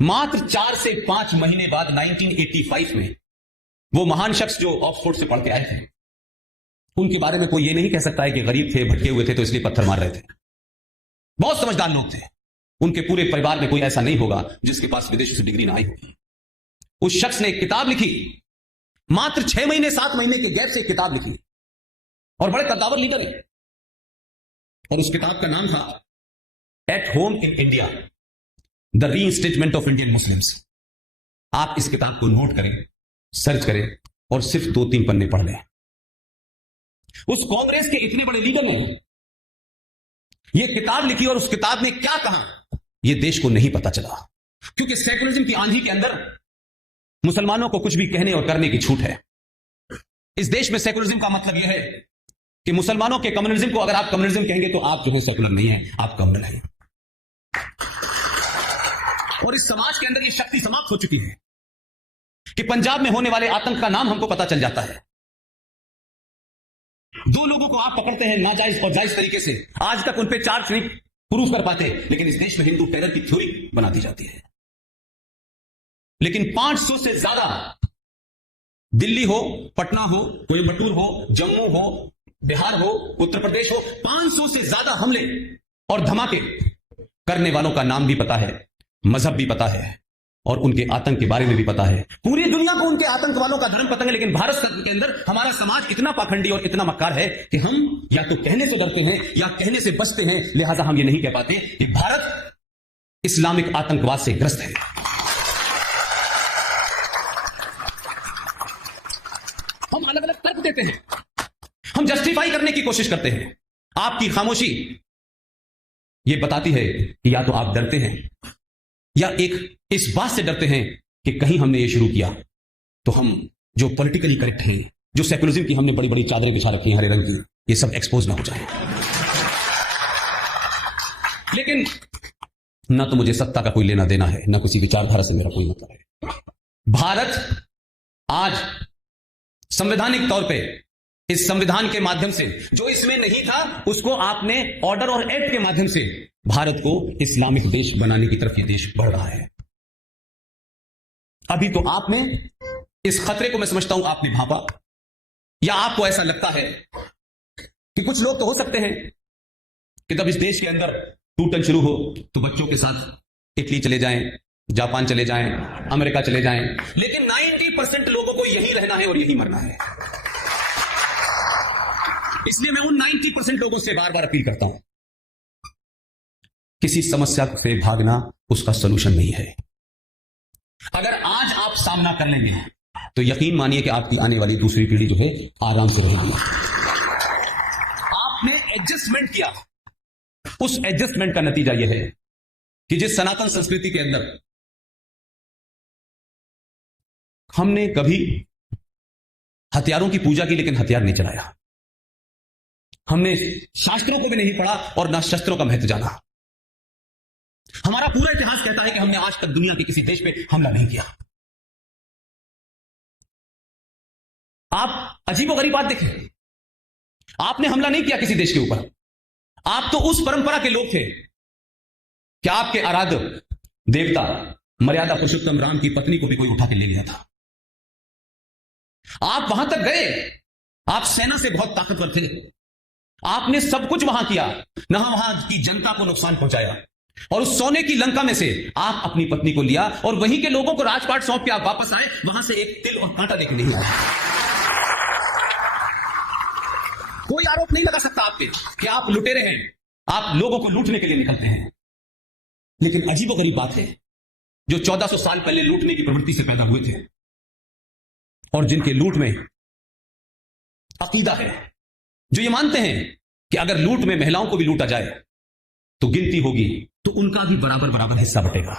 मात्र 4 से 5 महीने बाद 1985 में वो महान शख्स जो ऑक्सफोर्ड से पढ़ के आए थे, उनके बारे में कोई ये नहीं कह सकता है कि गरीब थे, भटके हुए थे तो इसलिए पत्थर मार रहे थे। बहुत समझदार लोग थे। उनके पूरे परिवार में कोई ऐसा नहीं होगा जिसके पास विदेश से डिग्री ना आई होगी। उस शख्स ने एक किताब लिखी, मात्र 6 महीने 7 महीने के गैप से एक किताब लिखी, और बड़े कद्दावर लीडर है। और उस किताब का नाम था at home in India, the reinstatement of Indian Muslims. आप इस किताब को नोट करें, सर्च करें और सिर्फ 2-3 पन्ने पढ़ लें। उस कांग्रेस के इतने बड़े लीडर ने यह किताब लिखी और उस किताब में क्या कहा यह देश को नहीं पता चला, क्योंकि सेकुलरिज्म की आंधी के अंदर मुसलमानों को कुछ भी कहने और करने की छूट है। इस देश में सेकुलरिज्म का मतलब यह है कि मुसलमानों के कम्युनिज्म को अगर आप कम्युनिज्म कहेंगे तो आप जो है सेकुलर नहीं है, आप कम्युनल हैं। और इस समाज के अंदर यह शक्ति समाप्त हो चुकी है कि पंजाब में होने वाले आतंक का नाम हमको पता चल जाता है। 2 लोगों को आप पकड़ते हैं नाजायज और जायज तरीके से, आज तक उन पे चार्ज नहीं प्रूफ कर पाते, लेकिन इस देश में हिंदू टेरर की थ्योरी बना दी जाती है। लेकिन 500 से ज्यादा, दिल्ली हो, पटना हो, कोयम्बटूर हो, जम्मू हो, बिहार हो, उत्तर प्रदेश हो, 500 से ज्यादा हमले और धमाके करने वालों का नाम भी पता है, मजहब भी पता है और उनके आतंक के बारे में भी पता है। पूरी दुनिया को उनके आतंक वालों का धर्म पता है, लेकिन भारत के अंदर हमारा समाज इतना पाखंडी और इतना मक्कार है कि हम या तो कहने से डरते हैं या कहने से बचते हैं। लिहाजा हम ये नहीं कह पाते कि भारत इस्लामिक आतंकवाद से ग्रस्त है। हम अलग अलग तर्क देते हैं, हम जस्टिफाई करने की कोशिश करते हैं। आपकी खामोशी यह बताती है कि या तो आप डरते हैं या एक इस बात से डरते हैं कि कहीं हमने ये शुरू किया तो हम जो पॉलिटिकली करेक्ट हैं, जो सेकुलरिज्म की हमने बड़ी बड़ी चादरें बिछा रखी हैं हरे रंग की, ये सब एक्सपोज ना हो जाए। लेकिन ना तो मुझे सत्ता का कोई लेना देना है, ना किसी विचारधारा से मेरा कोई मतलब है। भारत आज संवैधानिक तौर पे इस संविधान के माध्यम से, जो इसमें नहीं था उसको आपने ऑर्डर और एक्ट के माध्यम से भारत को इस्लामिक देश बनाने की तरफ ये देश बढ़ रहा है। अभी तो आपने इस खतरे को, मैं समझता हूं, आपने भांपा, या आपको ऐसा लगता है कि कुछ लोग तो हो सकते हैं कि जब इस देश के अंदर टूटन शुरू हो तो बच्चों के साथ इटली चले जाएं, जापान चले जाएं, अमेरिका चले जाएं, लेकिन 90% लोगों को यहीं रहना है और यहीं मरना है। इसलिए मैं उन 90% लोगों से बार बार अपील करता हूं, किसी समस्या से भागना उसका सलूशन नहीं है। अगर आज आप सामना कर लेंगे तो यकीन मानिए कि आपकी आने वाली दूसरी पीढ़ी जो है आराम से रहेगी। आपने एडजस्टमेंट किया, उस एडजस्टमेंट का नतीजा यह है कि जिस सनातन संस्कृति के अंदर हमने कभी हथियारों की पूजा की लेकिन हथियार नहीं चलाया, हमने शास्त्रों को भी नहीं पढ़ा और ना शस्त्रों का महत्व जाना। हमारा पूरा इतिहास कहता है कि हमने आज तक दुनिया के किसी देश पे हमला नहीं किया। आप अजीबोगरीब बात देखें, आपने हमला नहीं किया किसी देश के ऊपर। आप तो उस परंपरा के लोग थे कि आपके आराध्य देवता मर्यादा पुरुषोत्तम राम की पत्नी को भी कोई उठा के ले गया था। आप वहां तक गए, आप सेना से बहुत ताकतवर थे, आपने सब कुछ वहां किया, ना वहां की जनता को नुकसान पहुंचाया, और उस सोने की लंका में से आप अपनी पत्नी को लिया और वहीं के लोगों को राजपाट सौंप के आप वापस आए, वहां से एक तिल और कांटा लेके नहीं आए। कोई आरोप नहीं लगा सकता आप पे कि आप लुटेरे हैं, आप लोगों को लूटने के लिए निकलते हैं। लेकिन अजीबोगरीब बात है, जो 1400 साल पहले लूटने की प्रवृत्ति से पैदा हुए थे और जिनके लूट में अकीदा है, जो ये मानते हैं कि अगर लूट में महिलाओं को भी लूटा जाए तो गिनती होगी तो उनका भी बराबर बराबर हिस्सा बटेगा,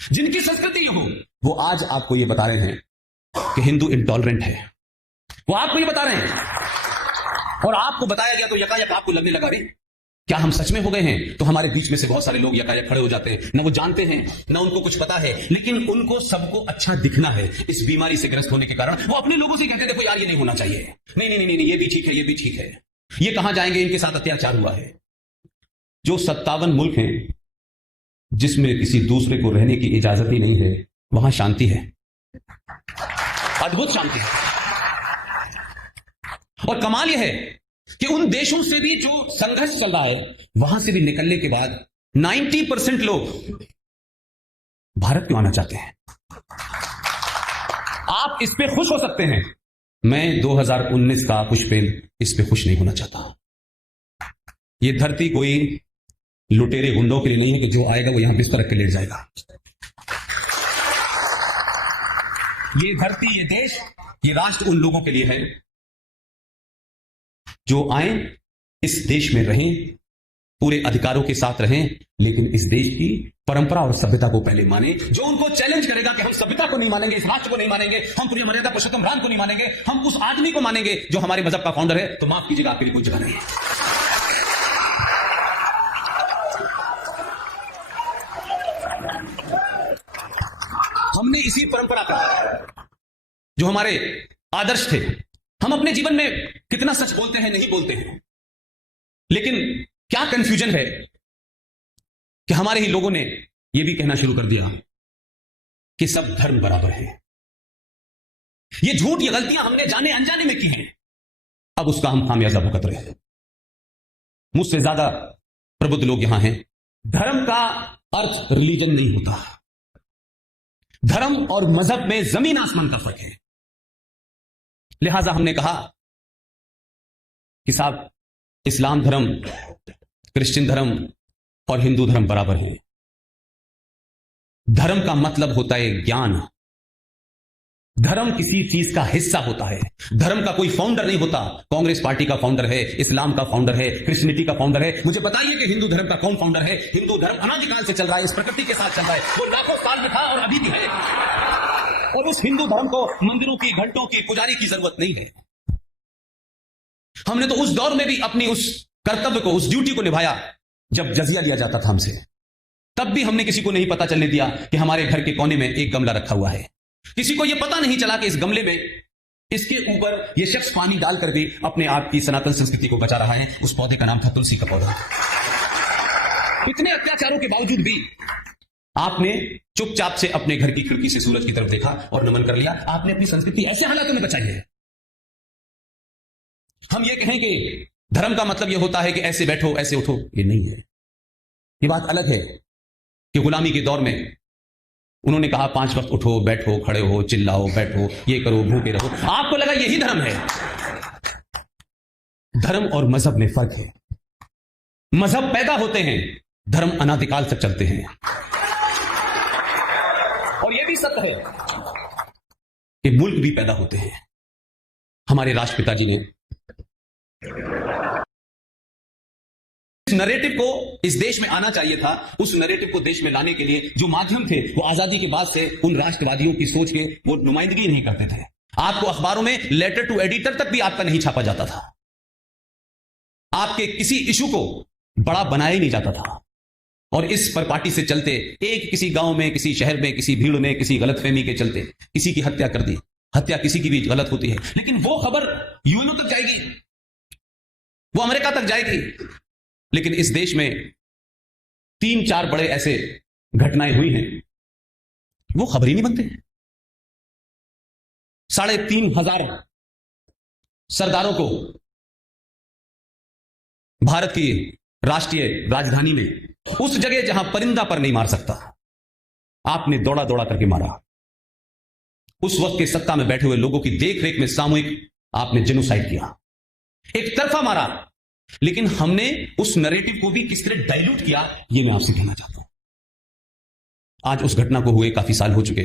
जिनकी संस्कृति ये हो, वो आज आपको ये बता रहे हैं कि हिंदू इंटॉलरेंट है। वो आपको ये बता रहे हैं और आपको बताया गया तो यकायक आपको लगने लगा, रे क्या हम सच में हो गए हैं? तो हमारे बीच में से बहुत सारे लोग यकायक खड़े हो जाते हैं, ना वो जानते हैं ना उनको कुछ पता है, लेकिन उनको सबको अच्छा दिखना है। इस बीमारी से ग्रस्त होने के कारण वो अपने लोगों से कहते हैं, देखो यार ये नहीं होना चाहिए, नहीं नहीं नहीं नहीं, ये भी ठीक है, ये भी ठीक है, ये कहां जाएंगे, इनके साथ अत्याचार हुआ है। जो 57 मुल्क हैं जिसमें किसी दूसरे को रहने की इजाजत ही नहीं है, वहां शांति है, अद्भुत शांति है। और कमाल यह है कि उन देशों से भी जो संघर्ष चल रहा है, वहां से भी निकलने के बाद 90% लोग भारत क्यों आना चाहते हैं? आप इस पे खुश हो सकते हैं, मैं 2019 का पुष्पेन इस पे खुश नहीं होना चाहता। ये धरती कोई लुटेरे गुंडों के लिए नहीं है कि जो आएगा वो यहां बिस्तर रख के लेट जाएगा। ये धरती, ये देश, ये राष्ट्र उन लोगों के लिए है जो आए, इस देश में रहें, पूरे अधिकारों के साथ रहें, लेकिन इस देश की परंपरा और सभ्यता को पहले माने। जो उनको चैलेंज करेगा कि हम सभ्यता को नहीं मानेंगे, इस राष्ट्र को नहीं मानेंगे, हम प्रिय मर्यादा पुरुषोत्तम राम को नहीं मानेंगे, हम उस आदमी को मानेंगे जो हमारे मजहब का फाउंडर है, तो माफ कीजिएगा, आपके लिए कोई जगह नहीं है। हमने इसी परंपरा का, जो हमारे आदर्श थे, हम अपने जीवन में कितना सच बोलते हैं, नहीं बोलते हैं, लेकिन क्या कंफ्यूजन है कि हमारे ही लोगों ने यह भी कहना शुरू कर दिया कि सब धर्म बराबर है। ये झूठ, ये गलतियां हमने जाने अनजाने में की हैं, अब उसका हम खामियाजा भुगत रहे हैं। मुझसे ज्यादा प्रबुद्ध लोग यहां हैं। धर्म का अर्थ रिलीजन नहीं होता। धर्म और मजहब में जमीन आसमान का फर्क है। लिहाजा हमने कहा कि साहब, इस्लाम धर्म, क्रिश्चियन धर्म और हिंदू धर्म बराबर हैं। धर्म का मतलब होता है ज्ञान। धर्म किसी चीज का हिस्सा होता है। धर्म का कोई फाउंडर नहीं होता। कांग्रेस पार्टी का फाउंडर है, इस्लाम का फाउंडर है, क्रिश्चियनिटी का फाउंडर है। मुझे बताइए कि हिंदू धर्म का कौन फाउंडर है? हिंदू धर्म अनादिकाल से चल रहा है, इस प्रकृति के साथ चल रहा है, वो लाखों साल में था और अभी भी है। और उस हिंदू धर्म को मंदिरों की, घंटों की, पुजारी की जरूरत नहीं है। हमने तो उस दौर में भी अपनी उस कर्तव्य को, उस ड्यूटी को निभाया जब जजिया लिया जाता था हमसे। तब भी हमने किसी को नहीं पता चलने दिया कि हमारे घर के कोने में एक गमला रखा हुआ है। किसी को यह पता नहीं चला कि इस गमले में, इसके ऊपर यह शख्स पानी डालकर भी अपने आप की सनातन संस्कृति को बचा रहा है। उस पौधे का नाम था तुलसी का पौधा। इतने अत्याचारों के बावजूद भी आपने चुपचाप से अपने घर की खिड़की से सूरज की तरफ देखा और नमन कर लिया। आपने अपनी संस्कृति ऐसे हालातों में बचाई है। हम ये कहें कि धर्म का मतलब यह होता है कि ऐसे बैठो, ऐसे उठो, ये नहीं है। ये बात अलग है कि गुलामी के दौर में उन्होंने कहा 5 वक्त उठो, बैठो, खड़े हो, चिल्लाओ, बैठो, ये करो, भूखे रहो। आपको लगा यही धर्म है। धर्म और मजहब में फर्क है। मजहब पैदा होते हैं, धर्म अनादिकाल तक चलते हैं। और यह भी सत्य है कि मुल्क भी पैदा होते हैं। हमारे राष्ट्रपिता जी ने इस नरेटिव को इस देश में आना चाहिए था। उस नरेटिव को देश में लाने के लिए जो माध्यम थे, वो आजादी के बाद से उन राष्ट्रवादियों की सोच के वो नुमाइंदगी नहीं करते थे। आपको अखबारों में लेटर टू एडिटर तक भी आपका नहीं छापा जाता था। आपके किसी इशू को बड़ा बनाया ही नहीं जाता था। और इस पर पार्टी से चलते, एक किसी गांव में, किसी शहर में, किसी भीड़ ने, किसी गलतफहमी के चलते किसी की हत्या कर दी। हत्या किसी की भी गलत होती है, लेकिन वो खबर यूएनओ तक जाएगी, वो अमेरिका तक जाएगी। लेकिन इस देश में 3-4 बड़े ऐसे घटनाएं हुई हैं, वो खबर ही नहीं बनते। 3,500 सरदारों को भारत की राष्ट्रीय राजधानी में, उस जगह जहां परिंदा पर नहीं मार सकता, आपने दौड़ा दौड़ा करके मारा। उस वक्त के सत्ता में बैठे हुए लोगों की देखरेख में सामूहिक आपने जेनोसाइड किया, एक तरफा मारा। लेकिन हमने उस नैरेटिव को भी किस तरह डाइल्यूट किया, यह मैं आपसे कहना चाहता हूं। आज उस घटना को हुए काफी साल हो चुके।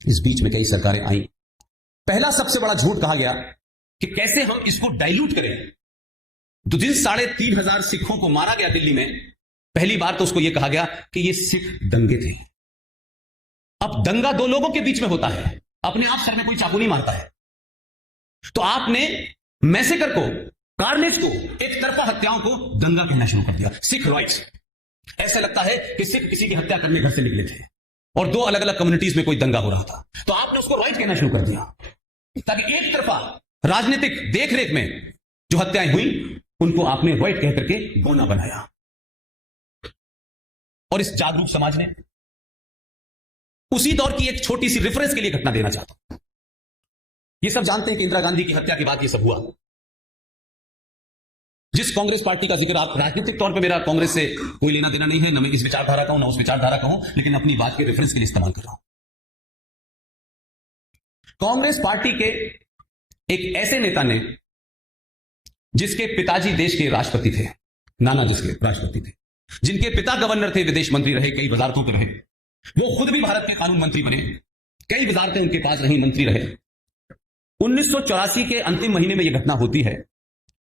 इस बीच में कई सरकारें आई। पहला सबसे बड़ा झूठ कहा गया कि कैसे हम इसको डाइल्यूट करें। तो जिन 3,500 सिखों को मारा गया दिल्ली में, पहली बार तो उसको यह कहा गया कि ये सिख दंगे थे। अब दंगा 2 लोगों के बीच में होता है, अपने आप सर में कोई चाकू नहीं मारता है। तो आपने मैसेकर को, कार्नेज को, एक तरफा हत्याओं को दंगा कहना शुरू कर दिया। सिख राइट्स, ऐसा लगता है कि सिख किसी की हत्या करने घर से निकले थे और 2 अलग अलग कम्युनिटीज में कोई दंगा हो रहा था, तो आपने उसको राइट कहना शुरू कर दिया, ताकि एक तरफा राजनीतिक देखरेख में जो हत्याएं हुई उनको आपने राइट कह करके बोना बनाया। और इस जागरूक समाज ने। उसी दौर की एक छोटी सी रेफरेंस के लिए घटना देना चाहता हूं। ये सब जानते हैं कि इंदिरा गांधी की हत्या के बाद ये सब हुआ। जिस कांग्रेस पार्टी का जिक्र, आप राजनीतिक तौर पे मेरा कांग्रेस से कोई लेना देना नहीं है, ना मैं इस विचारधारा का हूं ना उस विचारधारा का हूं, लेकिन अपनी बात के रेफरेंस के लिए इस्तेमाल कर रहा हूं। कांग्रेस पार्टी के एक ऐसे नेता ने, जिसके पिताजी देश के राष्ट्रपति थे, नाना जिसके राष्ट्रपति थे, जिनके पिता गवर्नर थे, विदेश मंत्री रहे, कई वजारतों पर रहे, वो खुद भी भारत के कानून मंत्री बने, कई वजारतें उनके पास रही, मंत्री रहे। 1984 के अंतिम महीने में यह घटना होती है